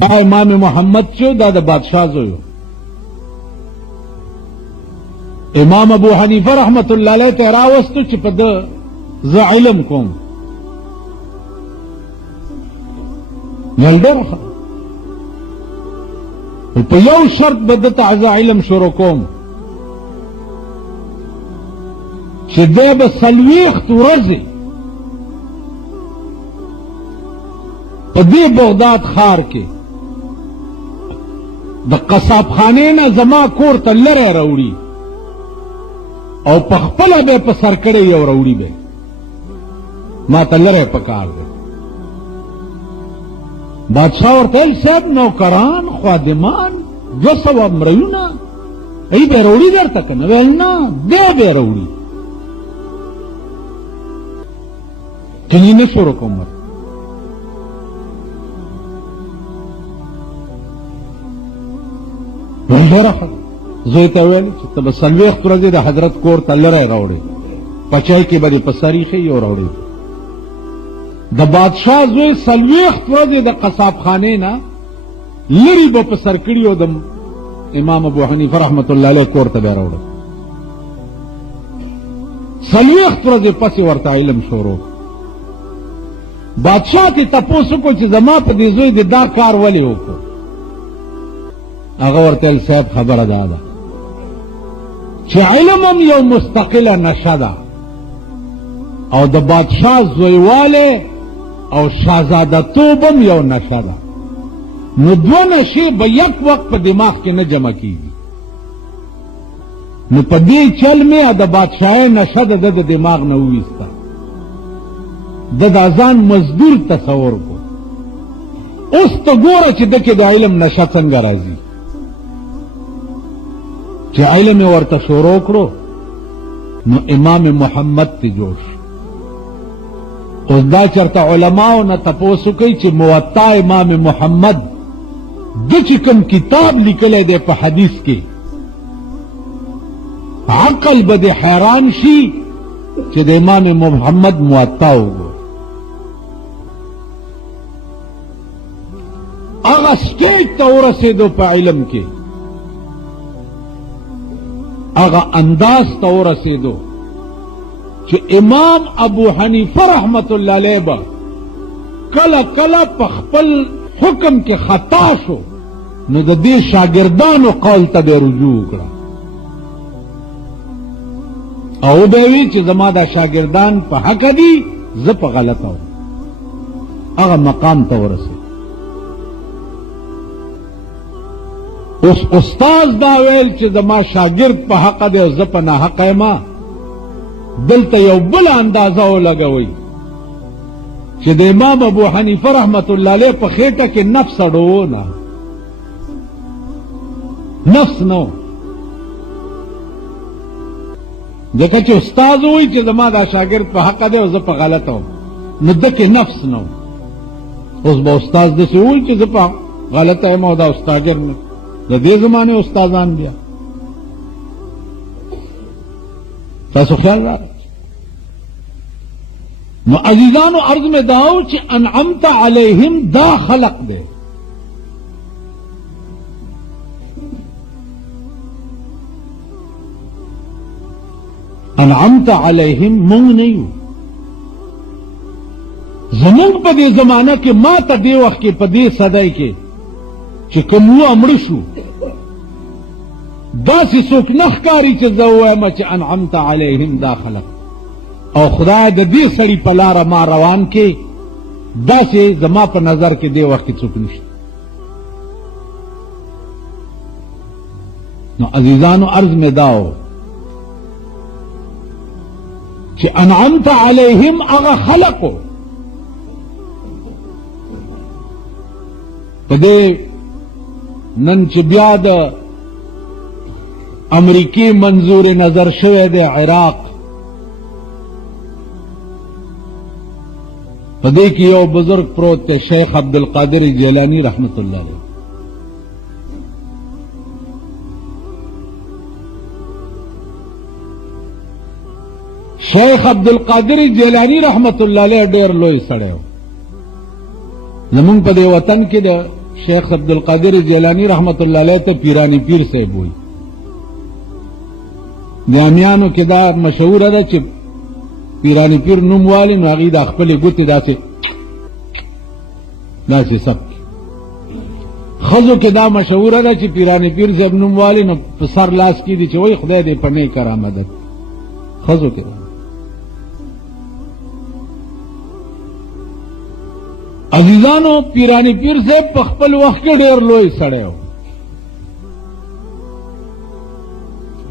دا امام محمد چې دا د بادشاہ زوی امام ابو حنیفه رحمت الله علیه ته راوستو چې په د زه علم کوم نلډر په یو شرط به د تعزه علم شروع کوم چې دی به 40 ورځې په دې بغداد ښار کې د قصابخانې نه زما کور ته لرې راوړي او په خپله به په سر کړی یو راوړي به ما ته لرې پکار دی بادشاہ ورته ویل صاحب نوکران خادمان 200 مریونه ای به راوړي درته که نه ویل نه دی به راوړي کنی نه شروع کوم زوی ته ویل چې ته به 40 ورځې د حضرت کور ته لرې راوړې پچای کې به دې په سر ایښې یو راوړې د بادشاه زوی 40 ورځې د قصابخانې نه لرې به په سر کړي او د امام ابو حنیفه رحمت الله علیه کور ته به راوړې 40 ورځې پسې ورته علم شروع بادشاه ته تپوس وکړو چې زما په دې زوی د دا کار ولې وکړو هغه ورته ویل صاحب خبره دا ده چې علم هم یو مستقله نشه ده او د بادشاه زویواله او شهزادهتوب هم یو نشه ده نو دوه نشې به یک وخت په دماغ کې نه جمع کېږي نو په دې چل مې د بادشاهۍ نشه د دماغ نه وویسته د ځان مزدور تصور کو اوس ته ګوره چې د کې د علم نشه څنګه راځي چې علم ورته شروع کړو نو امام محمد ته جوړ اوس دا چرته علماو نه تپوس کوي چې موطا امام محمد د چې کوم کتاب لیکلی دی په حدیث کې عقل به دې حیران شي چې د امام محمد موطا وګوري هغه سټیج ته ورسېدو په علم کې هغه انداز ته ورسېدو چې امام ابو حنیفه رحمت الله علیه به کله کله په خپل حکم کې خطا شو نو د دې شاګردانو قول ته به رجوع وکړه او به وی چې زما دا شاګردان په حق دي زه په غلطه وم هغه مقام ته ورسېد اوس استاز دا ویل چې زما شاګرد په حق دی او زه په ناحقه یم دلته یو بل اندازه ولګوئ چې د امام ابو حنیفه رحمت الله علیه په خېټه کې نفس اډو نه نفس نو ځکه چې استاز وایي چې زما دا شاګرد په حق دی او زه په غلطه وم نو ده کې نفس نو اوس به استاز داسې وایي چې زه په غلطه یم او دا استاګر نه د دې زمانه استادان بیا تاسو خیال راځي نو عزیزانو عرض میں داو چې انعمت علیہم دا خلق دے انعمت علیہم مونږ نه یو زمونږ په دې زمانه کې ما ته دې وخت کې په دې صدای کې چې کوم امر شو داسې څوک نه ښکاري چې زه ووایم چې انعمت علیهم دا خلق او خدای د دې سړي په لاره ما روان کې داسې زما په نظر کې دې وخت کې څوک نشته نو عزیزانو عرض مې داو چې انعمت علیهم هغه خلقو په دې نن چې بیا د امریکی منظور نظر شوی د عراق په دې کې یو بزرگ پروت دی شیخ عبدالقادر جیلانی رحمت الله علیه شیخ عبدالقادر جیلانی رحمت الله علیه ډېر لوی سړی و زمونږ په دې وطن کې د شیخ عبدالقادر جیلانی رحمت اللہ علیہ ته پیرانی پیر صاحب وی دیامیانو کې دا مشهوره ده چې پیرانی پیر نوم والی نو هغوی د خپلې ګوتې داسې سب ښځو کې دا مشهوره ده چې پیرانی پیر صاحب نوم والی نو په سر لاس کې دي چې وایي خدای دې په می کرا مدد ښځو کې ده. عزیزانو پیرانی پیر صاحب په خپل وخت کې ډېر لوی سړی و،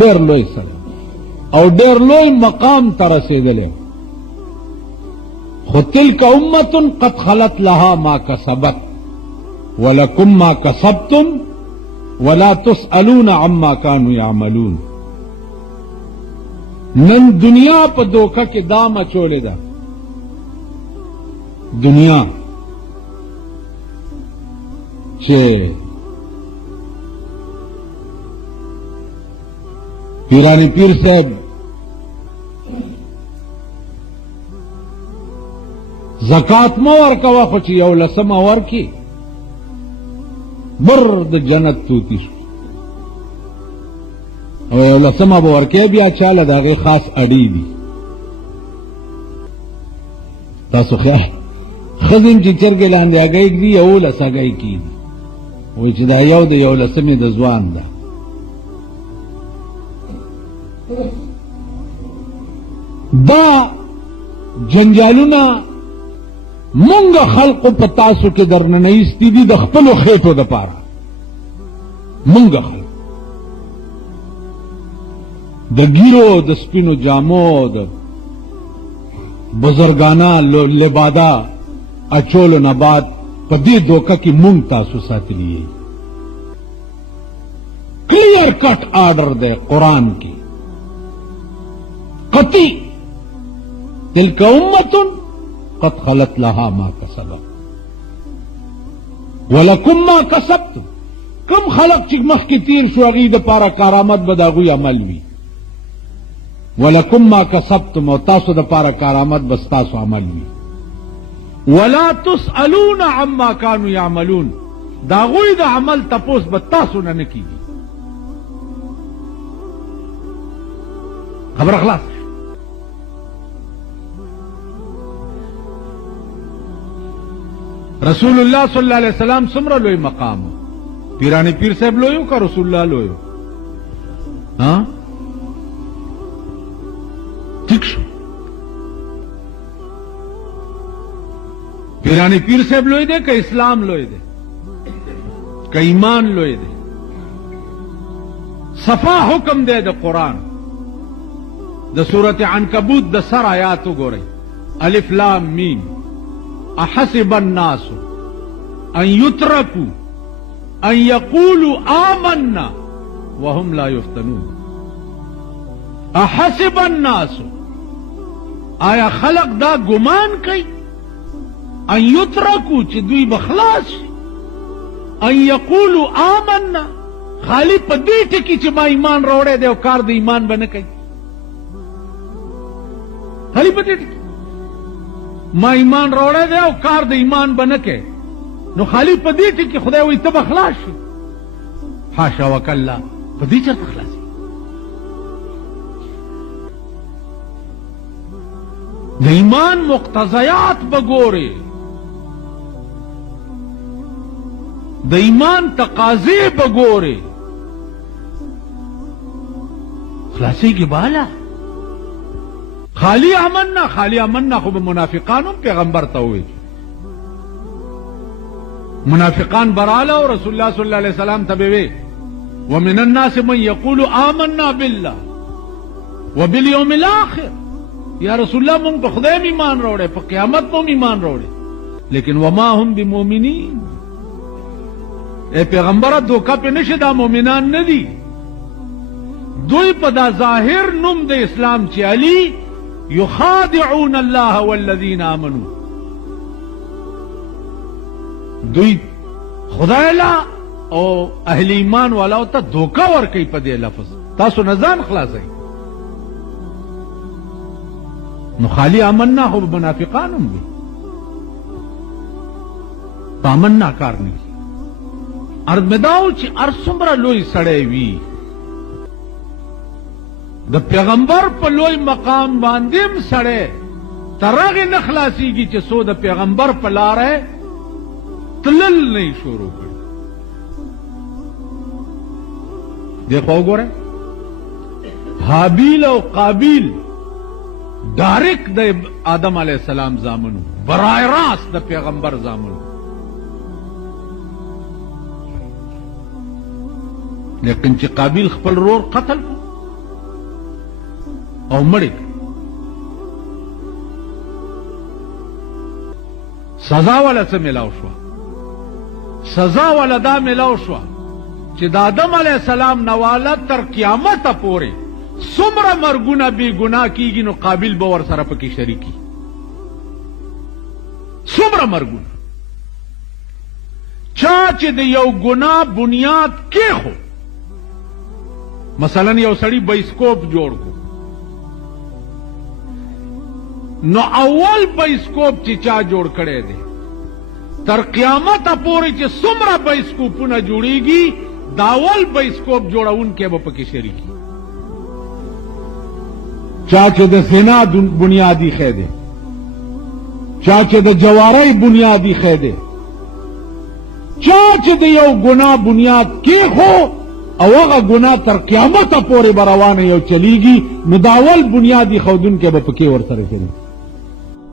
ډېر لوی سړی او ډېر لوی مقام ته رسېدلی، خو تلک امة قد خلت لها ما کسبت ولکم ما کسبتم ولا تسألون عما كانوا يعملون. نن دنیا په دوکه کې دا مچولې ده، دنیا چې پیرانی پیر صاحب زکات مو ورکوه خو چې یو لسمه ورکي بر د جنت توتی شو، او یو لسمه به ورکې بیا چاله د هغې خاص اډې دي. تاسو خیال ښځې چې چرګې لاندې هګۍ ږدي 11 هګۍ کېږي، وایي چې دا یو د 11 د ځوان ده. دا جنجالونه مونږ خلقو په تاسو کې درننه ایستي دي د خپلو خېټو دپاره. مونږ خلق د ګیرو د سپینو جامو د بزرګانه لبادا اچولو نه بعد په دې دوکه کې مونږ تاسو ساتلی یې. کلیر کٹ آرڈر دے قرآن کی قطعی تلک امت قد خلت لها ما کسبت ولکم ما کسبتم. کم خلق چې مخکې تیر شو هغوی دپاره کارآمد به د هغوی عمل وي، ولکم ما کسبتم او تاسو دپاره کارآمد به ستاسو عمل وي. ولا تسألون عما كانوا يعملون، د هغوی د عمل تپوس به تاسو نه نه کېږي. خبره خلاص. رسول الله صلی الله علیه وسلم څومره لوی مقام، پیرانی پیر صاحب لویو کا رسول الله لویو؟ ها ٹھیک شو، پیرانی پیر صاحب لوی دے کہ اسلام لوی دے کہ ایمان لوی دے؟ صفا حکم دے دا قرآن دا سورت عنکبوت دا سر آیاتو گو رہی الف لام میم احسب الناس ان یترکو ان یقولوا آمنا وهم لا یفتنون. احسب الناس آیا خلق دا گمان کئی ان یترکو چی دوی بخلاص ان یقولوا آمنا خالی پا دی ٹکی چی ما ایمان روڑے دے و کار دا ایمان بنکئی، خالی پا دی ٹکی ما ایمان روڑے دے و کار دا ایمان بنکے نو خالی پا دی ٹکی خدای وی تب اخلاص شی. حاشا وکاللہ پا دی چرت اخلاصی. دا ایمان مقتضیات بگورے، دا ایمان تقاضے بگورے، خلاصی کی بالا. خالی امنا خالی امنا خوب منافقانوں پیغمبر تا ہوئے، منافقان برالا و رسول اللہ صلی اللہ علیہ وسلم تبوے ومن الناس من يقول آمنا بالله وبالیوم الاخر. یا رسول اللہ منگ پا خدای میں ایمان روڑے، پا قیامت میں ایمان روڑے، لیکن وما هم بمومنین. اے پیغمبر دھوکا پہ نشدہ مومنان ندی، دوی پا دا ظاہر نم دا اسلام چی علی یخادعون اللہ والذین آمنوا. دوی خدای لا او اہل ایمان والا ہوتا دھوکا ورکی پا دے لفظ تاسو نزان خلاص ہے. نو خالی آمنا ہو منافقان ہم بھی پامنا کار نہیں. ارمداو چې ارسمره لوی سړی وي د پیغمبر په لوی مقام باندې سړی ترغه نه خلاصيږي چې سو د پیغمبر په لارې تلل نه شروع کړي. دیکھو وګوره حابیل او قابیل ډایرکټ د آدم علیه السلام زامنو برای راست د پیغمبر زامنو، لیکن چې قابیل خپل رور قتل او مړ سزا والا څه ملاو شو؟ سزا والا دا ملاو شو چې د آدم علیه السلام نواله تر قیامت پورې څومره مرګونه بې ګناه کیږي نو قابل به ورسره پکې شریکي. څومره مرګونه چا چې د یو ګناه بنیاد کېښو، مثلا یو سړی بایسکوپ جوړ کو نو اول بایسکوپ چې چا جوړ کړی دی تر قیامت پورې چې څومره بایسکوپونه جوړیږي دا اول بایسکوپ جوړونکی به پکې شریکي. چا چې د زنا بنیادی ښی دی، چا چې د جوارۍ بنیادی ښی دی، چا چې د یو ګناه بنیاد کېښو او هغه ګناه تر قیامت پورې به روانه یو چلیږي نو دا اول بنیادی ښودونکی به پکې ورسره شریک.